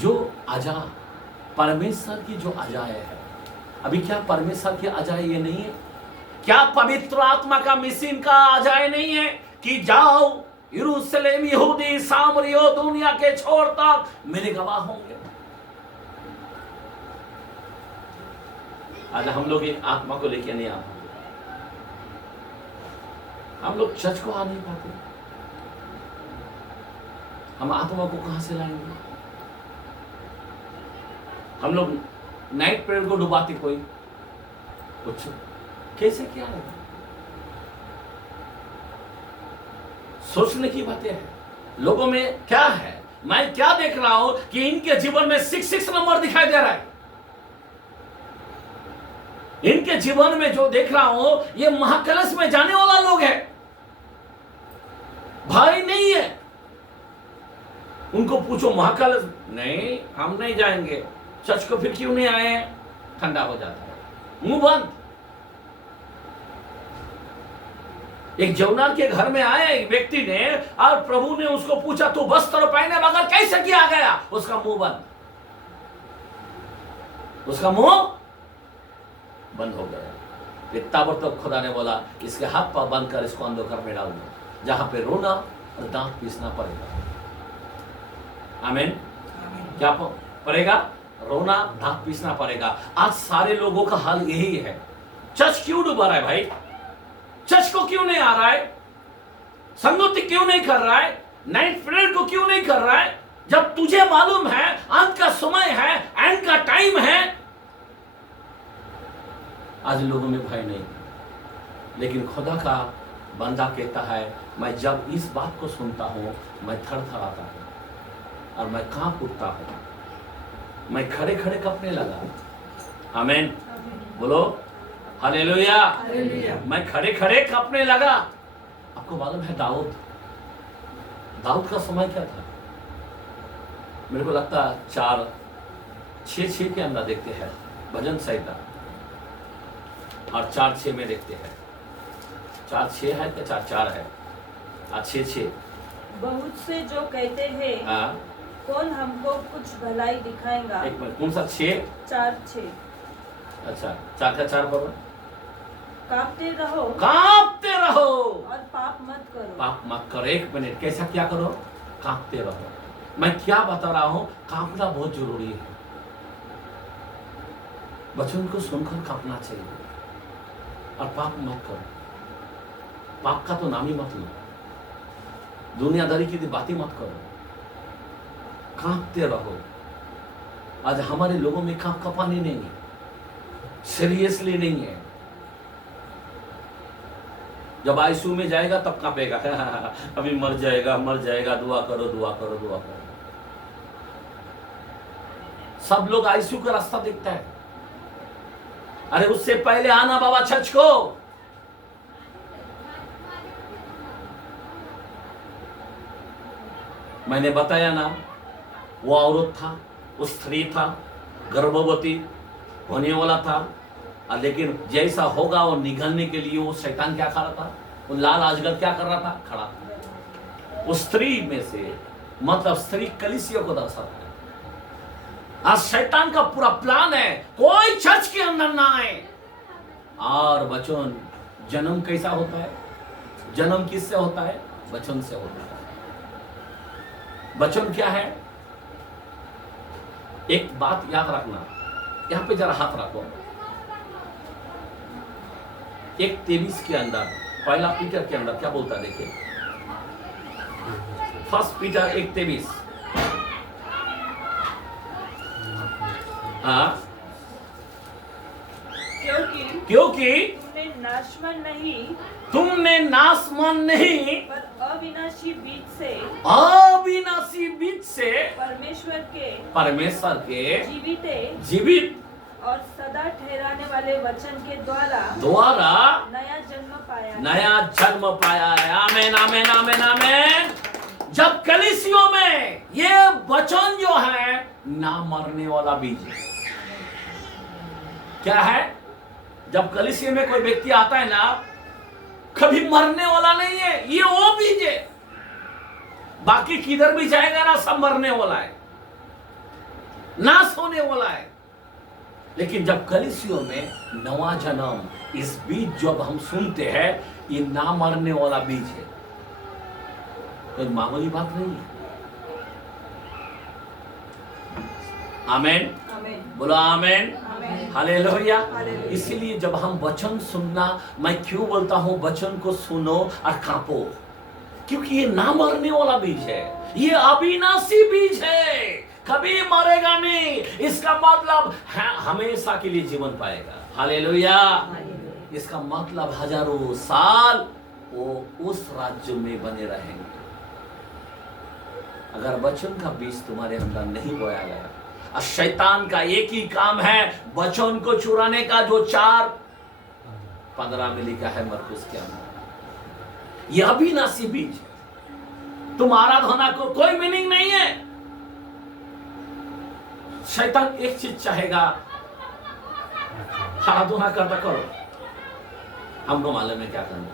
जो अजा, परमेश्वर की जो अजाए है, अभी क्या परमेश्वर की अजाए ये नहीं है? क्या पवित्र आत्मा का मिशन का अजाए नहीं है कि जाओ यरूशलेम, यहूदी, सामरियो, दुनिया के छोर तक मेरे गवाह होंगे? आज हम लोग एक आत्मा को लेके नहीं आ पाते, हम लोग चर्च को आ नहीं पाते, हम आत्मा को कहां से लाएंगे? हम लोग नाइट प्रेयर को डुबाते, कोई कुछ कैसे क्या है? सोचने की बातें है। लोगों में क्या है? मैं क्या देख रहा हूं कि इनके जीवन में 6 नंबर दिखाई दे रहा है। इनके जीवन में जो देख रहा हूं ये महाकलश में जाने वाला लोग है, भाई नहीं है। उनको पूछो महाकलश, नहीं हम नहीं जाएंगे। चर्च को फिर क्यों नहीं आए? ठंडा हो जाता है, मुंह बंद। एक जौनार के घर में आया एक व्यक्ति ने, और प्रभु ने उसको पूछा तू वस्त्र पहने बगैर कैसे किया गया? उसका मुंह बंद, उसका मुंह बंद हो गया। इतना बार तो खुदा ने बोला इसके हाथ पांव बंद कर, इसको अंधकार में डाल दो जहां पे रोना और दांत पीसना पड़ेगा। आमीन। क्या पड़ेगा? रोना, दांत पीसना पड़ेगा। आज सारे लोगों का हाल यही है। चर्च क्यों डूबा रहा है भाई? चर्च को क्यों नहीं आ रहा है? संगति क्यों नहीं कर रहा है? नाइट प्रेयर को क्यों नहीं कर रहा है? जब तुझे मालूम है अंत का समय है, एंड का टाइम है। आज लोगों में भय नहीं, लेकिन खुदा का बंदा कहता है मैं जब इस बात को सुनता हूं मैं थरथराता हूं और मैं कांप उठता हूं, मैं खड़े खड़े कपने लगा। आमीन बोलो, हालेलुया। मैं खड़े खड़े कपने लगा। आपको मालूम है दाऊद का समय क्या था? मेरे को लगता है 4-6 के अंदर देखते हैं भजन संहिता, और 4-6 में देखते हैं। 4-6 है क्या 4-4 है? 6-6। बहुत से जो कहते हैं कौन हमको कुछ भलाई दिखाएगा। एक मिनट, कौन सा 6? 4-6। अच्छा, 4 का 4 पर कांपते रहो और पाप मत करो। पाप मत करो। एक मिनट, कैसा क्या करो? कांपते रहो। मैं क्या बता रहा हूं? कांपना बहुत जरूरी है। वचन को सुनकर कांपना चाहिए। और पाप मत करो। पाप का तो नाम ही मत लो, दुनियादारी की बातें मत करो, कांपते रहो। आज हमारे लोगों में कांप कपानी नहीं है, सीरियसली नहीं है। जब आईसीयू में जाएगा तब कांपेगा अभी मर जाएगा, दुआ करो, दुआ करो, दुआ करो। सब लोग आईसीयू का रास्ता देखता है। अरे उससे पहले आना बाबा चर्च को। मैंने बताया ना, वो औरत था, वो स्त्री था, गर्भवती होने वाला था, लेकिन जैसा होगा वो निगलने के लिए वो शैतान क्या कर रहा था? वो लाल अजगर क्या कर रहा था? खड़ा था। वो स्त्री में से, मतलब स्त्री कलीसिया को दर्शाता है। आज शैतान का पूरा प्लान है कोई चर्च के अंदर ना आए। और वचन, जन्म कैसा होता है? जन्म किससे होता है? वचन से होता है। वचन क्या है? एक बात याद रखना, यहां पे जरा हाथ रखो। 1:23 के अंदर, पहला पीटर के अंदर क्या बोलता है देखिए। 1 पीटर 1:23। हाँ, क्योंकि तुमने नाशमान नहीं पर अविनाशी बीज से परमेश्वर के जीवित और सदा ठहराने वाले वचन के द्वारा नया जन्म पाया है। आमेन, आमेन, आमेन, आमेन। जब कलीसियों में ये वचन जो है ना मरने वाला बीज है। क्या है? जब कलीसिया में कोई व्यक्ति आता है ना, कभी मरने वाला नहीं है, ये वो बीज है। बाकी किधर भी जाएगा ना सब मरने वाला है। नाश होने वाला है। लेकिन जब कलीसियों में नवा जन्म, इस बीज जब हम सुनते हैं, ये ना मरने वाला बीज है, कोई मामूली बात नहीं है। आमेन, बोलो आमेन, हालेलुया। इसीलिए जब हम वचन सुनना, मैं क्यों बोलता हूं वचन को सुनो और कांपो, क्योंकि ये ना मरने वाला बीज है, ये अविनाशी बीज है, कभी मरेगा नहीं। इसका मतलब है हमेशा के लिए जीवन पाएगा। हालेलुया। इसका मतलब हजारों साल वो उस राज्य में बने रहेंगे। अगर वचन का बीज तुम्हारे अंदर नहीं बोया गया, और शैतान का एक ही काम है वचन को चुराने का, जो 4:15 में लिखा है मरकुस के अंदर। यह अविनाशी बीज है। तुम आराधना को कोई मीनिंग नहीं है। शैतान एक चीज चाहेगा, आराधना करता करो, हमको मालूम है क्या करना है,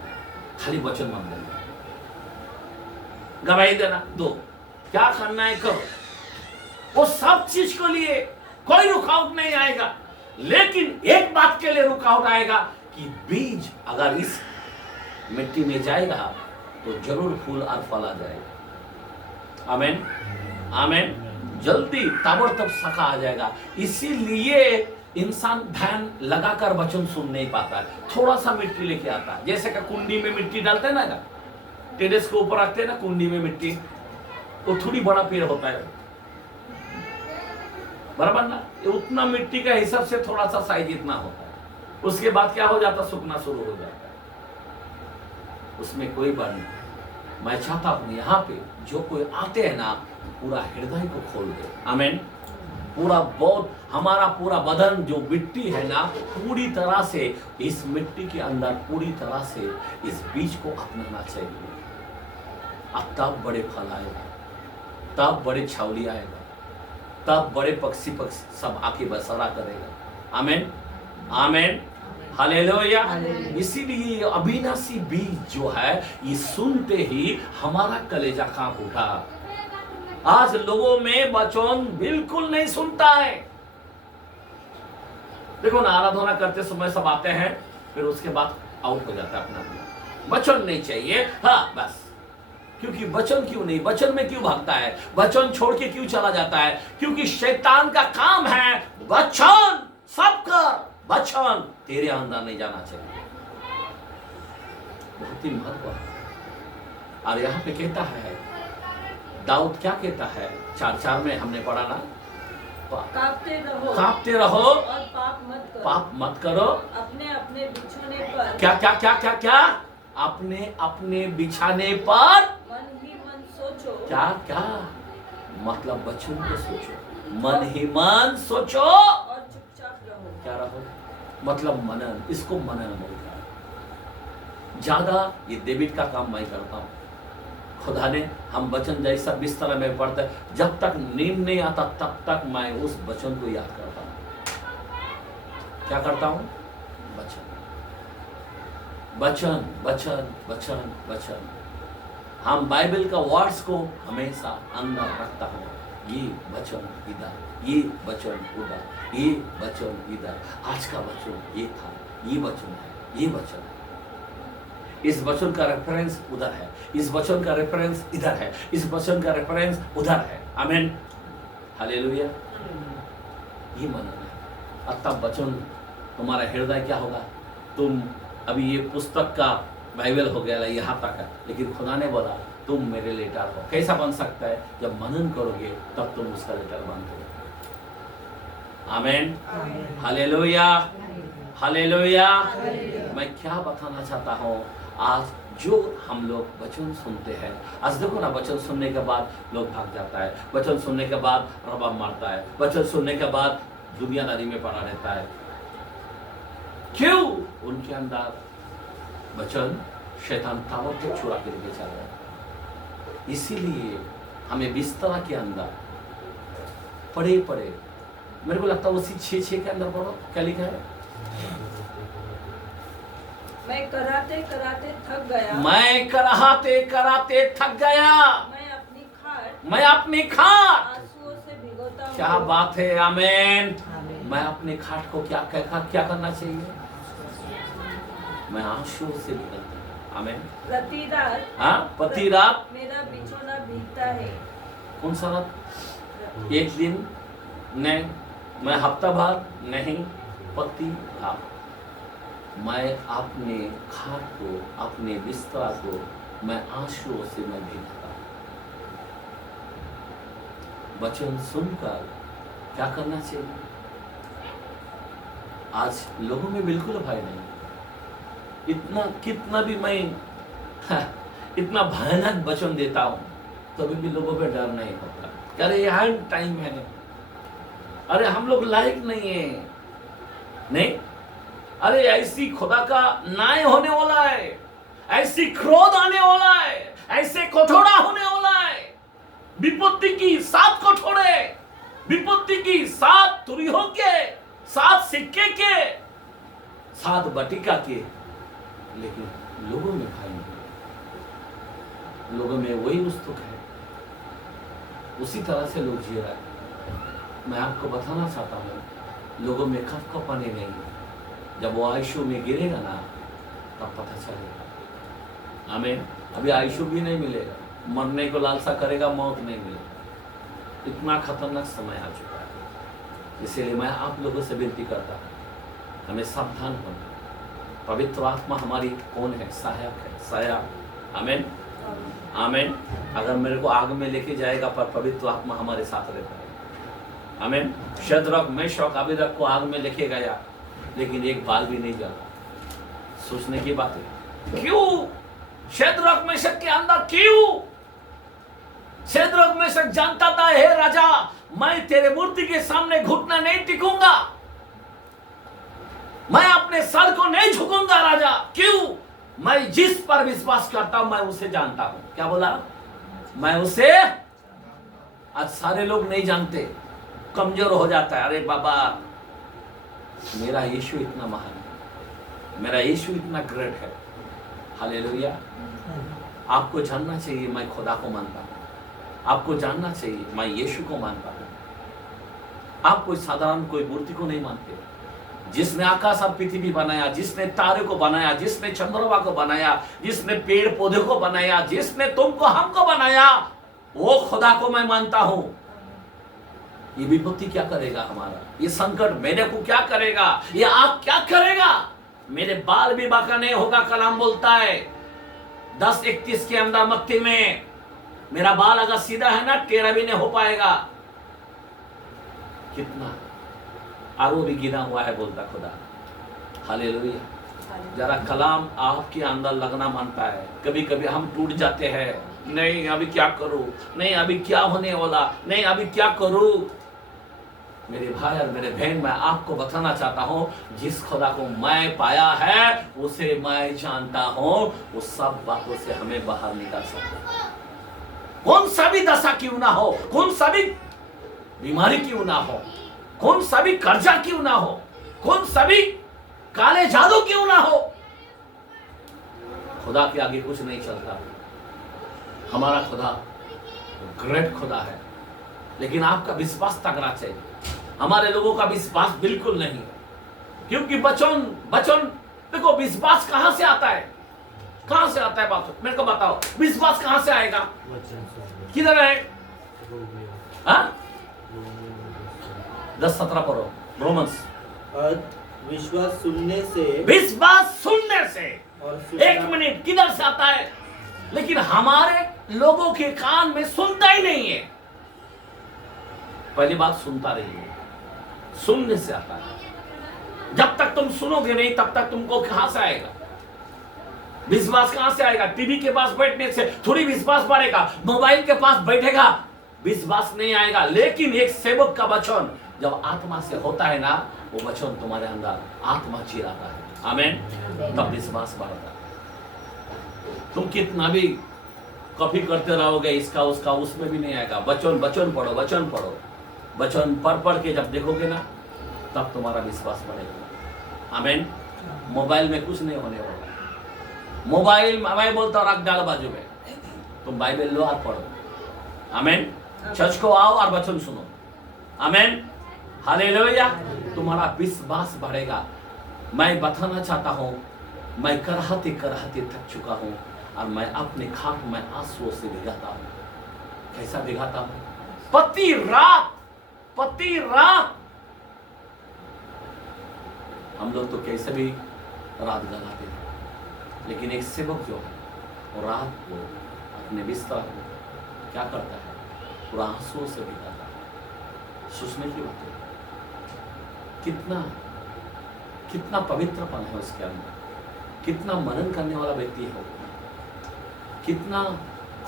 खाली वचन मान देना, गवाही देना दो, क्या करना है करो। वो सब चीज को लिए कोई रुकावट नहीं आएगा, लेकिन एक बात के लिए रुकावट आएगा कि बीज अगर इस मिट्टी में जाएगा तो जरूर फूल और फल आ जाएगा। आमेन, आमेन। जल्दी ताबड़तोड़ शाखा आ जाएगा। इसीलिए इंसान ध्यान लगाकर वचन सुन नहीं पाता है, थोड़ा सा मिट्टी लेके आता है। जैसे कि कुंडी में मिट्टी डालते हैं ना, टेरेस के ऊपर रखते हैं ना कुंडी में मिट्टी, वो थोड़ी बड़ा पेड़ होता है, बराबर ना, उतना मिट्टी का हिसाब से थोड़ा सा साइज इतना होता है। उसके बाद क्या हो जाता है, सूखना शुरू हो जाता है, उसमें कोई बात नहीं। मैं चाहता हूं यहाँ पे जो कोई आते हैं ना, पूरा हृदय को खोल दे। आमीन। पूरा बहुत हमारा पूरा बदन जो मिट्टी है ना, पूरी तरह से इस मिट्टी के अंदर पूरी तरह से इस बीज को अपनाना चाहिए। अब तब बड़े फल आएगा, तब बड़े छावली आएगा, तब बड़े पक्षी सब आके बसेरा करेगा। आमीन, आमीन, हालेलुया। इसीलिए अविनाशी बीज जो है, ये सुनते ही हमारा कलेजा कांप उठा। आज लोगों में वचन बिल्कुल नहीं सुनता है। देखो ना, आराधना करते समय सब आते हैं, फिर उसके बाद आउट हो जाता है अपना, वचन नहीं चाहिए, हाँ बस। क्योंकि वचन क्यों नहीं, वचन में क्यों भागता है, वचन छोड़ के क्यों चला जाता है? क्योंकि शैतान का काम है वचन सब कर, वचन तेरे अंदर नहीं जाना चाहिए। बहुत ही महत्व है। और यहाँ पे कहता है दाऊद, क्या कहता है 4:4 में हमने पढ़ा ना, कांपते रहो और पाप मत करो, अपने अपने बिछाने पर, क्या क्या क्या क्या क्या, अपने अपने बिछाने पर मन ही मन सोचो, क्या क्या मतलब वचन को सोचो, मन ही मन सोचो और चुपचाप रहो। क्या रहो मतलब मनन, इसको मनन बोलता है। ज्यादा ये डेविड का काम मैं करता हूँ। खुदा ने हम वचन जैसा बिस्तर में पढ़ते, जब तक नींद नहीं आता तब तक मैं उस वचन को याद करता हूँ। क्या करता हूँ? वचन वचन वचन वचन वचन। हम बाइबल का वर्ड्स को हमेशा अंदर रखता हूँ। ये वचन इधर, ये वचन उधर, ये वचन इधर, आज का वचन ये था, ये वचन है, ये वचन है, इस वचन का रेफरेंस उधर है, इस वचन का रेफरेंस इधर है, इस वचन का रेफरेंस उधर है। आमीन, हालेलुया। ये मनन है। और तब वचन तुम्हारा हृदय क्या होगा? तुम अभी ये पुस्तक का बाइबल हो गया यहाँ तक है, लेकिन खुदा ने बोला तुम मेरे लेटर हो। कैसा बन सकता है? जब मनन करोगे तब तुम उसका लेटर बनते हो। आमीन, हालेलुया, हालेलुया। मैं क्या बताना चाहता हूँ, आज जो हम लोग वचन सुनते हैं, आज देखो ना, वचन सुनने के बाद लोग भाग जाता है, वचन सुनने के बाद रबाब मारता है, वचन सुनने के बाद दुनियादारी में पड़ा रहता है। क्यों? उनके अंदर वचन शैतान तावत को चुरा के लेके चल रहा है। इसीलिए हमें बिस्तर के अंदर पड़े पड़े, मेरे को लगता है उसी 6:6 के अंदर पढ़ो, क्या लिखा है? मैं कराते कराते थक गया, मैं कराते कराते थक गया, मैं अपनी खाट आंसुओं से भिगोता क्या बात है, आमेन। मैं अपने खाट को क्या करना चाहिए? मैं आंसू से निकलता। आमेन। प्रति रात, हाँ, प्रति रात मेरा बिछौना भीगता है। कौन सा रात? एक दिन नहीं, मैं हफ्ता भर नहीं, प्रति रात मैं अपने खाट को, अपने बिस्तरा को मैं आंसुओं से मैं भीगता। वचन सुनकर क्या करना चाहिए? आज लोगों में बिल्कुल भय नहीं। इतना कितना भी मैं इतना भयानक वचन देता हूं तभी भी लोगों पे डर नहीं होता। अरे यहाँ टाइम है, अरे हम लोग लायक नहीं है, नहीं, अरे ऐसी खुदा का न्याय होने वाला है, ऐसी क्रोध आने वाला है, ऐसे कठोरा होने वाला है। विपत्ति की 7 कठोरे, विपत्ति की 7 तुरियों के, 7 सिक्के के, 7 बटिका के, लेकिन लोगों में भय नहीं, लोगों में वही उत्सुक है, उसी तरह से लोग जी रहा है। मैं आपको बताना चाहता हूँ, लोगों में कपकपाने नहीं, जब वो आईशू में गिरेगा ना तब पता चलेगा। आमीन। अभी आईशू भी नहीं मिलेगा, मरने को लालसा करेगा, मौत नहीं मिलेगा। इतना खतरनाक समय आ चुका है। इसीलिए मैं आप लोगों से विनती करता हूँ, हमें सावधान होना। पवित्र आत्मा हमारी कौन है? सहायक है, सहायक। आमीन, आमीन। अगर मेरे को आग में लेके जाएगा पर पवित्र आत्मा हमारे साथ रहता है। आमीन। शद्रक, मेशक, अबेदनगो को आग में लेके गया लेकिन एक बाल भी नहीं जला। सोचने की बात है, क्यों शद्रक मेशक के अंदर, क्यों? शद्रक मेशक जानता था, हे राजा, मैं तेरे मूर्ति के सामने घुटना नहीं टिकूंगा, मैं अपने सर को नहीं झुकूंगा राजा। क्यों? मैं जिस पर विश्वास करता हूं मैं उसे जानता हूं। क्या बोला? मैं उसे। आज सारे लोग नहीं जानते, कमजोर हो जाता है। अरे बाबा, मेरा यीशु इतना महान है, मेरा यीशु इतना ग्रेट है। हालेलुया। आपको जानना चाहिए मैं खुदा को मानता हूं, आपको जानना चाहिए मैं यीशु को मानता हूं। आप कोई साधारण कोई मूर्ति को नहीं मानते। जिसने आकाश और पृथ्वी बनाया, जिसने तारे को बनाया, जिसने चंद्रमा को बनाया, जिसने पेड़ पौधे को बनाया, जिसने तुमको हमको बनाया, वो खुदा को मैं मानता हूं। ये विपत्ति क्या करेगा हमारा? ये संकट मेरे को क्या करेगा? ये आग क्या करेगा? मेरे बाल भी बांका नहीं होगा। कलाम बोलता है 10:31 के अंदर मत्ती में, मेरा बाल अगर सीधा है ना, टेढ़ा भी नहीं हो पाएगा। कितना और वो भी गिना हुआ है, बोलता खुदा। हालेलुया। जरा कलाम आपके अंदर लगना मानता है। कभी कभी हम टूट जाते हैं, नहीं अभी क्या करूं, नहीं अभी क्या होने वाला, नहीं अभी क्या करूं। मेरे भाई और मेरे बहन, मैं आपको बताना चाहता हूं, जिस खुदा को मैं पाया है उसे मैं जानता हूं, वो सब बातों से हमें बाहर निकाल सकता है। कौन सा भी दशा क्यों ना हो, कौन सा भी बीमारी क्यों ना हो, कौन सा भी कर्जा क्यों ना हो, कौन सा भी काले जादू क्यों ना हो, खुदा के आगे कुछ नहीं चलता। हमारा खुदा ग्रेट खुदा है, लेकिन आपका विश्वास तगड़ा चाहिए। हमारे लोगों का विश्वास बिल्कुल नहीं है, क्योंकि वचन देखो, विश्वास कहां से आता है? कहां से आता है? बात मेरे को बताओ, विश्वास कहां से आएगा? किधर है? 10:17 पढ़ो, रोमन्स। विश्वास सुनने से, विश्वास सुनने से। और एक मिनट, किधर से आता है? लेकिन हमारे लोगों के कान में सुनता ही नहीं है। पहली बात सुनता रहिए, सुनने से आता है। जब तक तुम सुनोगे नहीं तब तक तुमको कहां से आएगा विश्वास? कहां से आएगा? टीवी के पास बैठने से थोड़ी विश्वास बढ़ेगा, मोबाइल के पास बैठेगा विश्वास नहीं आएगा। लेकिन एक सेवक का वचन जब आत्मा से होता है ना, वो वचन तुम्हारे अंदर आत्मा चिराता है। आमीन। तब विश्वास बढ़ता है। तुम कितना भी कॉपी करते रहोगे इसका उसका, उसमें भी नहीं आएगा। वचन पढ़ो, वचन पढ़ो, वचन पढ़ के जब देखोगे ना तब तुम्हारा विश्वास बढ़ेगा। आमीन। मोबाइल में कुछ नहीं होने वाला। मोबाइल मैं बोलता हूँ रख डालो बाजू में, तुम बाइबल लो और पढ़ो। आमीन। चर्च को आओ और वचन सुनो। आमेन, हालेलुया। तुम्हारा विश्वास बढ़ेगा। मैं बताना चाहता हूं, मैं कराहते कराहते थक चुका हूं और मैं अपने खाक में आंसुओं से भिगाता हूं। कैसा भिगाता हूं? प्रति रात हम लोग तो कैसे भी रात गलाते हैं, लेकिन एक सेवक जो है वो रात को अपने बिस्तर को क्या करता है? पूरा आंसुओं से भिगाता है। सोचने की बात है, कितना पवित्रपन है उसके अंदर, कितना मनन करने वाला व्यक्ति है, कितना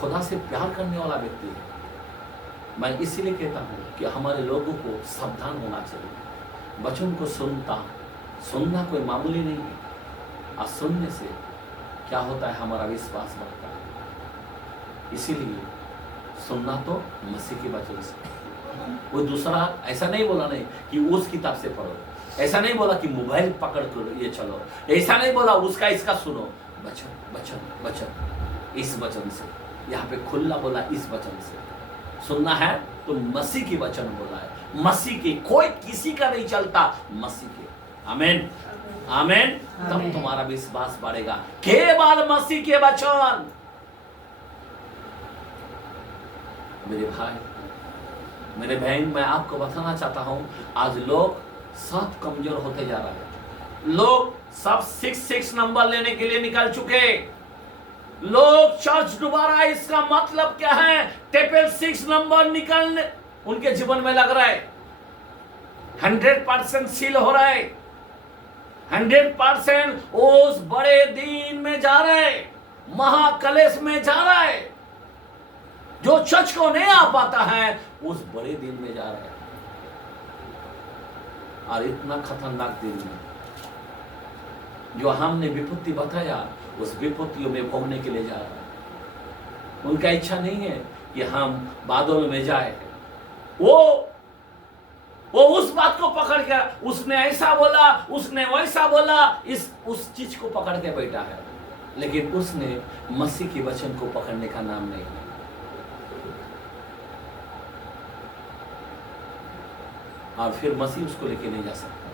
खुदा से प्यार करने वाला व्यक्ति है। मैं इसीलिए कहता हूं कि हमारे लोगों को सावधान होना चाहिए। वचन को सुनना कोई मामूली नहीं है, और सुनने से क्या होता है? हमारा विश्वास बढ़ता है। इसीलिए सुनना तो मसीह के वचन से। वो दूसरा ऐसा नहीं बोला नहीं कि उस किताब से पढ़ो, ऐसा नहीं बोला कि मोबाइल पकड़ कर ये चलो, ऐसा नहीं बोला उसका इसका सुनो। वचन वचन वचन, इस वचन से, यहाँ पे खुला बोला इस वचन से। सुनना है तो मसीह की वचन बोला है, मसीह की, कोई किसी का नहीं चलता, मसीह के। आमीन आमीन। तब तुम्हारा विश्वास बढ़ेगा, केवल मसीह के वचन। मेरे भाई मेरे बहन, मैं आपको बताना चाहता हूं, आज लोग सब कमजोर होते जा रहे हैं। लोग सब 6 नंबर लेने के लिए निकल चुके। लोग चर्च दोबारा, इसका मतलब क्या है? टेपल 6 नंबर निकलने उनके जीवन में लग रहा है। 100% सील हो रहा है, 100% उस बड़े दिन में जा रहे हैं, महाकलेश में जा रहा है। जो चर्च को नहीं आ पाता है उस बड़े दिन में जा रहा है। और इतना खतरनाक दिन में जो हमने विपत्ति बताया, उस विपत्तियों में भोगने के लिए जा रहा है। उनका इच्छा नहीं है कि हम बादल में जाए। वो उस बात को पकड़ के, उसने ऐसा बोला, उसने वैसा बोला, उस चीज को पकड़ के बैठा है, लेकिन उसने मसीह के वचन को पकड़ने का नाम नहीं लिया। और फिर मसीह उसको लेके नहीं जा सकता।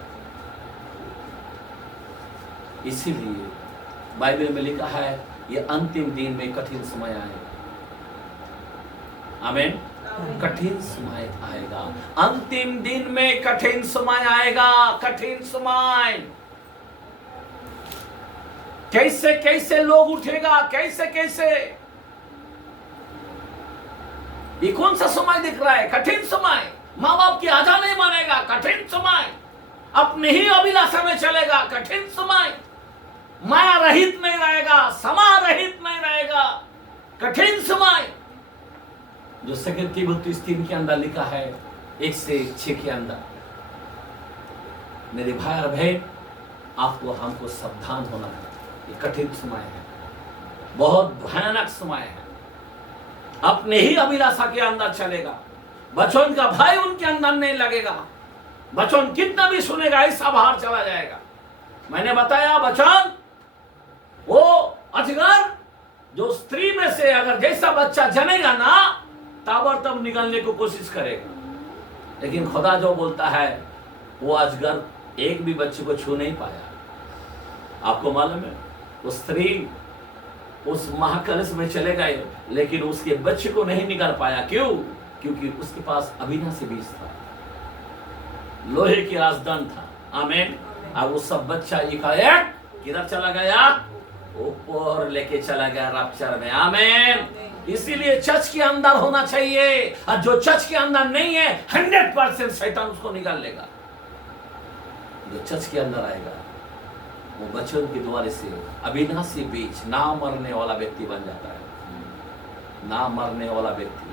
इसीलिए बाइबल में लिखा है, ये अंतिम दिन में कठिन समय आएगा। आमीन। कठिन समय आएगा, अंतिम दिन में कठिन समय आएगा। कठिन समय, कैसे कैसे लोग उठेगा, कैसे कैसे। ये कौन सा समय दिख रहा है? कठिन समय। माँ बाप की आज्ञा नहीं मानेगा, कठिन समय। अपने ही अभिलाषा में चलेगा, कठिन समय। माया रहित नहीं रहेगा, समा रहित नहीं रहेगा, कठिन समय। जो 2 तीमुथियुस 3 के अंदर लिखा है, 1 से 6 के अंदर। मेरे भाई और बहन, आपको हमको सावधान होना है। ये कठिन समय है, बहुत भयानक समय है। अपने ही अभिलाषा के अंदर चलेगा, वचन का भय उनके अंदर नहीं लगेगा। वचन कितना भी सुनेगा, ऐसा बाहर चला जाएगा। मैंने बताया, वचन वो अजगर जो स्त्री में से अगर जैसा बच्चा जनेगा ना, ताबड़तोड़ निकलने को कोशिश करेगा। लेकिन खुदा जो बोलता है, वो अजगर एक भी बच्चे को छू नहीं पाया। आपको मालूम है, वो स्त्री उस महाकलश में चले गए, लेकिन उसके बच्चे को नहीं निकाल पाया। क्यों? क्योंकि उसके पास अविनाशी बीज था, लोहे की राजदंड था। आमीन। और वो सब बच्चा एकाएक किधर चला गया? ऊपर लेके चला गया, रप्चर में। आमीन। इसीलिए चर्च के अंदर होना चाहिए, और जो चर्च के अंदर नहीं है, 100% शैतान उसको निकाल लेगा। जो चर्च के अंदर आएगा, वो वचन के द्वारे से अविनाशी बीज, ना मरने वाला व्यक्ति बन जाता है। ना मरने वाला व्यक्ति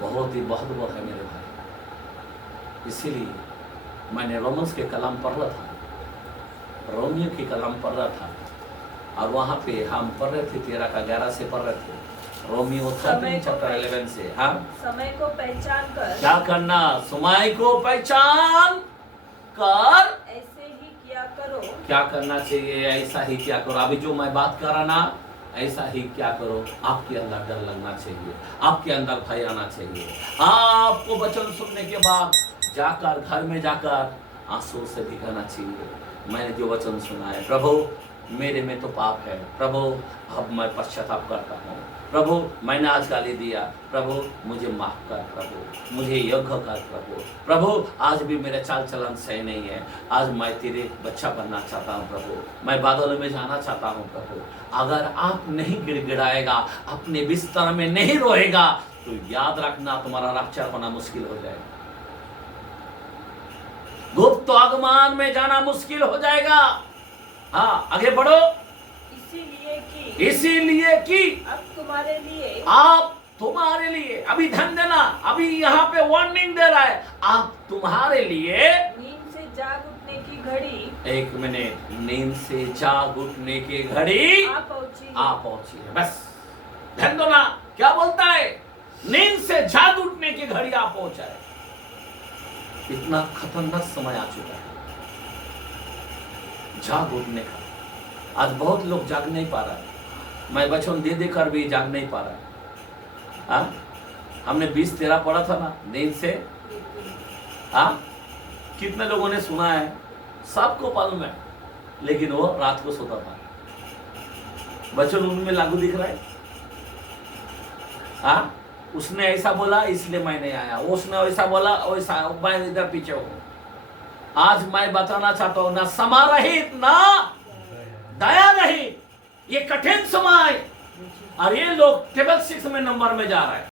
बहुत ही बहुत है मेरे भाई। इसीलिए मैंने रोमन्स के कलम पढ़ रहा था, रोमियो की कलम पढ़ रहा था, और वहां पे हम पढ़ रहे थे 13 का 11 से पढ़ रहे थे, रोमियो 13 चैप्टर 11 से। हम समय को पहचान कर क्या करना? समय को पहचान कर ऐसे ही किया करो। क्या करना चाहिए? ऐसा ही क्या करो। अभी जो मैं बात कर रहा ना, ऐसा ही क्या करो, आपके अंदर डर लगना चाहिए, आपके अंदर भय आना चाहिए। आपको वचन सुनने के बाद जाकर घर में जाकर आंसू से भिगाना चाहिए, मैंने जो वचन सुना है प्रभु मेरे में तो पाप है, प्रभु अब मैं पश्चाताप करता हूँ, प्रभु मैंने आज गाली दिया, प्रभु मुझे माफ कर, प्रभु मुझे योग्य कर, प्रभु आज भी मेरा चाल चलन सही नहीं है, आज मैं तेरे बच्चा बनना चाहता हूँ, प्रभु मैं बादलों में जाना चाहता हूँ, प्रभु अगर आप नहीं गिड़गिड़ाएगा, अपने बिस्तर में नहीं रोएगा, तो याद रखना तुम्हारा रक्षा होना मुश्किल हो जाएगा, गुप्त आगमन में जाना मुश्किल हो जाएगा। हाँ आगे बढ़ो। इसीलिए कि अब तुम्हारे लिए, आप तुम्हारे लिए, अभी ध्यान देना, अभी यहाँ पे वार्निंग दे रहा है, आप तुम्हारे लिए नींद से जाग उठने की घड़ी, एक मिनट, नींद से जाग उठने की घड़ी आ पहुंची है। बस ध्यान दो ना, क्या बोलता है, नींद से जाग उठने की घड़ी आ पहुंचा है। इतना खतरनाक समय आ चुका है जाग उठने का। आज बहुत लोग जाग नहीं पा रहा है, मैं वचन दे देकर भी जाग नहीं पा रहा है। हाँ हमने 20-13 पढ़ा था ना नींद से, हाँ कितने लोगों ने सुना है, सबको मालूम है, लेकिन वो रात को सोता था। वचन उनमें लागू दिख रहा है। हाँ उसने ऐसा बोला इसलिए मैं नहीं आया, उसने ऐसा बोला वैसा मैं इधर पीछे हूं। आज मैं बताना चाहता हूं, ना समा रहित ना दया रहित, ये कठिन समय, और ये लोग टेबल 6 में नंबर में जा रहे हैं।